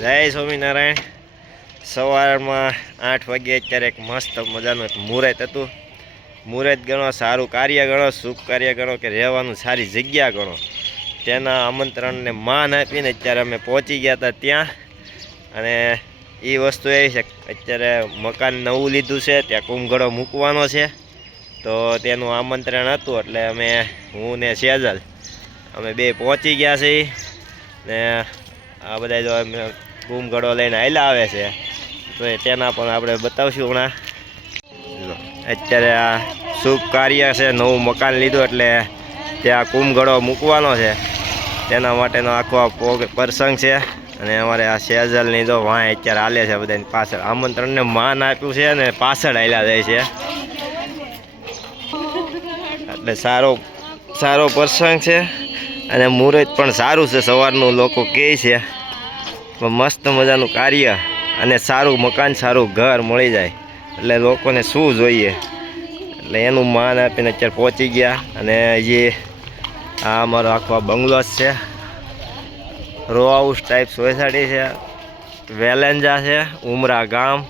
જય સ્વામિનારાયણ। સવારમાં 8 વાગ્યે અત્યારે એક મસ્ત મજાનું એક મુહૂર્ત હતું। મુહૂર્ત ગણો, સારું કાર્ય ગણો, શુભ કાર્ય ગણો કે રહેવાનું સારી જગ્યા ગણો, તેના આમંત્રણને માન આપીને અત્યારે અમે પહોંચી ગયા હતા ત્યાં। અને એ વસ્તુ એવી છે અત્યારે મકાન નવું લીધું છે, ત્યાં કુંભગળો મૂકવાનો છે, તો તેનું આમંત્રણ હતું એટલે હું ને સેજલ અમે બે પહોંચી ગયા છીએ। ને આ બધા જો કુંભગળો લઈને હાલ્યા આવે છે, તો તેના પણ આપણે બતાવશું હમણાં। અત્યારે આ શુભ કાર્ય છે, નવું મકાન લીધું એટલે ત્યાં કુંભગળો મૂકવાનો છે, તેના માટેનો આખો પ્રસંગ છે। અને અમારે આ સેજલની તો વાં અત્યારે હાલે છે, બધાની પાછળ આમંત્રણને માન આપ્યું છે ને પાછળ હાલ્યા જાય છે, એટલે સારો પ્રસંગ છે। અને મુહૂર્ત પણ સારું છે, સવારનું લોકો કહે છે મસ્ત મજાનું કાર્ય અને સારું મકાન, સારું ઘર મળી જાય એટલે લોકોને શું જોઈએ, એટલે એનું માન આપીને અત્યારે પહોંચી ગયા। અને જે આ અમારો આખો બંગલો છે, રો હાઉસ ટાઈપ સોસાયટી છે, વેલેન્જા છે, ઉમરા ગામ,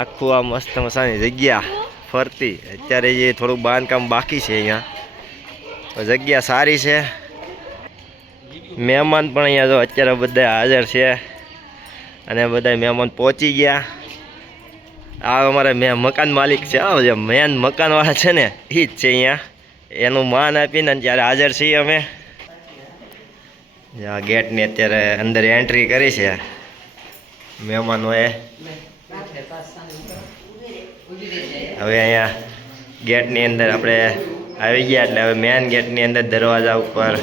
આખું આ મસ્ત મસાની જગ્યા ફરતી। અત્યારે જે થોડુંક બાંધકામ બાકી છે, અહીંયા જગ્યા સારી છે। મહેમાન પણ અહીંયા જો અત્યારે બધા હાજર છે અને બધા મહેમાન પહોંચી ગયા। આ અમારા મકાન માલિક છે, જે મેન મકાનવાળા છે ને એ જ છે અહીંયા, એનું માન આપીને ત્યારે હાજર છીએ અમે। આ ગેટની અત્યારે અંદર એન્ટ્રી કરી છે મહેમાનોએ। હવે અહીંયા ગેટની અંદર આપણે આવી ગયા એટલે હવે મેન ગેટની અંદર દરવાજા ઉપર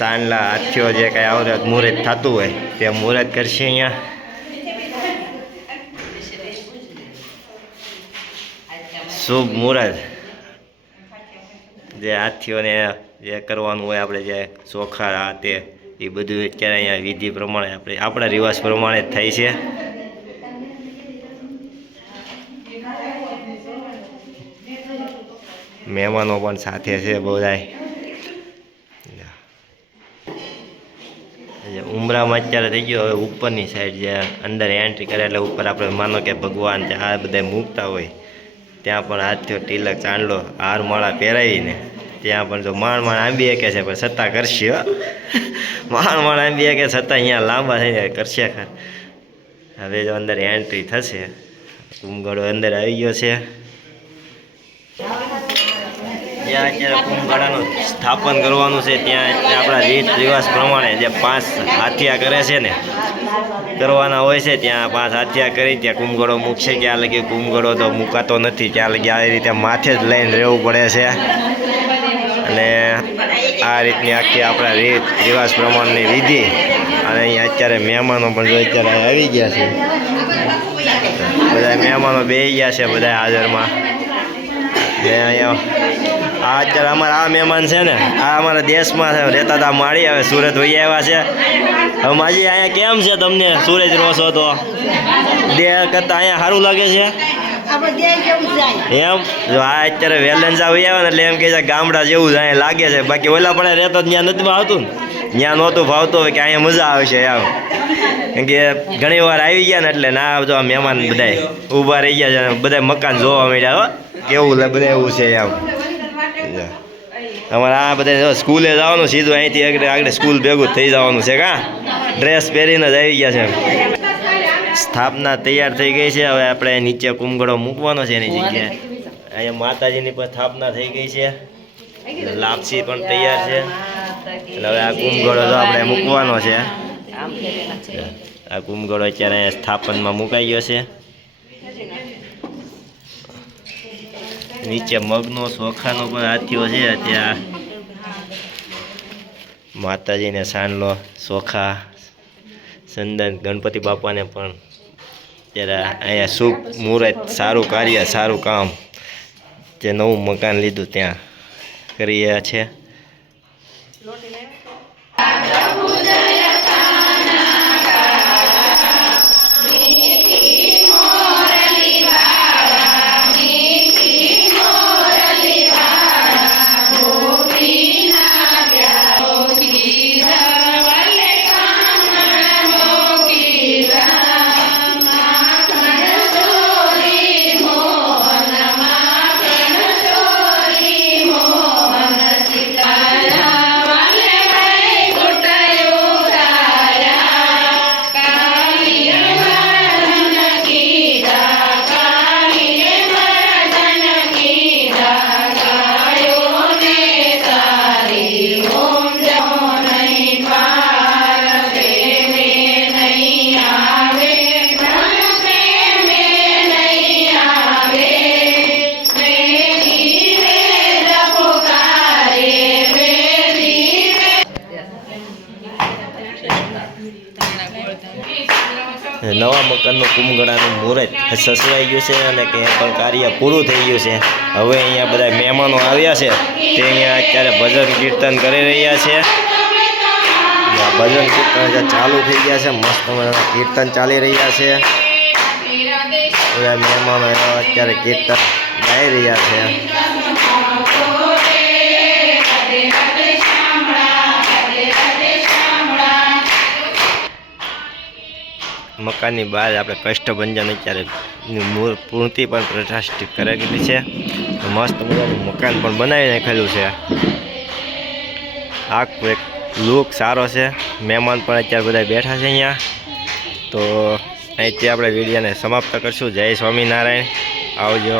સાંડલા હાથીઓ જે કાંઈ આવડે મુહૂર્ત થતું હોય તે મુહૂર્ત કરશે અહીંયા। શુભ મુહૂર્ત જે હાથીઓને જે કરવાનું હોય, આપણે જે ચોખા તે એ બધું અત્યારે અહીંયા વિધિ પ્રમાણે આપણા રિવાજ પ્રમાણે થાય છે। મહેમાનો પણ સાથે છે બધાય। ઉમરામાં અત્યારે થઈ ગયો, હવે ઉપરની સાઈડ જે અંદર એન્ટ્રી કરે એટલે ઉપર આપણે માનો કે ભગવાન આ બધા મૂકતા હોય ત્યાં પણ હાથીઓ તિલક ચાંદલો હાર માળા પહેરાવીને ત્યાં પણ જો માણ આંબી શકે છે, પણ છતાં કરશે માણ આંબી શકે છતાં અહીંયા લાંબા થઈને કરશે। હવે જો અંદર એન્ટ્રી થશે, કુંભગળો અંદર આવી ગયો છે। ત્યાં અત્યારે કુંભગળાનું સ્થાપન કરવાનું છે, ત્યાં આપણા રીત રિવાજ પ્રમાણે જે 5 હાથિયા કરે છે ને કરવાના હોય છે, ત્યાં 5 હાથિયા કરી ત્યાં કુંભગળો મૂકશે। ત્યાં લગી કુંભગળો તો મૂકાતો નથી, ત્યાં લગી આ રીતે માથે જ લઈને રહેવું પડે છે। અને આ રીતની આખી આપણા રીત રિવાજ પ્રમાણની વિધિ। અને અહીંયા અત્યારે મહેમાનો પણ જો અત્યારે આવી ગયા છે, બધા મહેમાનો બેસી ગયા છે બધા હાજરમાં। અહીંયા અત્યારે અમારા આ મહેમાન છે ને, આ અમારા દેશમાં રહેતા હતા માળી, હવે સુરત વહી આવ્યા છે। હવે માજી અહીંયા કેમ છે તમને? સુરત રહો છો તો દેહ કરતાં અહીંયા સારું લાગે છે એમ? જો આ અત્યારે વેલેન્જા વહી આવે ને એટલે એમ કે છે ગામડા જેવું જ અહીંયા લાગે છે, બાકી ઓલા પણ રહેતો ત્યાં નથી ભાવતું ને, ત્યાં નહોતું ભાવતું હોય કે અહીંયા મજા આવશે એમ, કેમ કે ઘણી વાર આવી ગયા ને એટલે ના જો આ મહેમાન બધા ઊભા રહી ગયા છે, બધા મકાન જોવા મળ્યા કેવું બધા એવું છે એમ। અમારે આ બધા સ્કૂલે જવાનું સીધું અહીંથી આગળ સ્કૂલ ભેગું થઈ જવાનું છે, કાં ડ્રેસ પહેરીને જ આવી ગયા છે। સ્થાપના તૈયાર થઈ ગઈ છે, હવે આપણે નીચે કુંભગળો મૂકવાનો છે એની જગ્યાએ। અહીંયા માતાજીની પણ સ્થાપના થઈ ગઈ છે, લાપસી પણ તૈયાર છે, એટલે હવે આ કુંભગળો તો આપણે મૂકવાનો છે। આ કુંભગળો અત્યારે સ્થાપનમાં મુકાઈ ગયો છે। નીચે મગનો ચોખાનો પણ હાથીઓ છે, ત્યાં માતાજીને સાંડલો ચોખા ચંદન ગણપતિ બાપાને પણ ત્યારે અહીંયા શુભ મુહૂર્ત, સારું કાર્ય, સારું કામ, જે નવું મકાન લીધું ત્યાં કરી રહ્યા છે। નવા મકાનનું કુંભગળાનું મુહૂર્ત સસવાઈ ગયું છે અને કે પણ કાર્ય પૂરું થઈ ગયું છે. હવે અહીંયા બધા મહેમાનો આવ્યા છે તે અહીંયા અત્યારે ભજન કીર્તન કરી રહ્યા છે. ભજન કીર્તન ચાલુ થઈ ગયા છે, મસ્ત મજાના કીર્તન ચાલી રહ્યા છે. બધા મહેમાનો અત્યારે કીર્તન ગાઈ રહ્યા છે. મકાનની બહાર આપણે કષ્ટભંજન અત્યારે પૂર્તિ પણ પ્રતિષ્ઠિત કરેલી છે. મસ્ત મજાનું મકાન પણ બનાવી નાખેલું છે. આખું એક લુક સારો છે. મહેમાન પણ અત્યારે બધા બેઠા છે અહીંયા. તો અહીંથી આપણે વિડીયોને સમાપ્ત કરશું. જય સ્વામિનારાયણ. આવજો.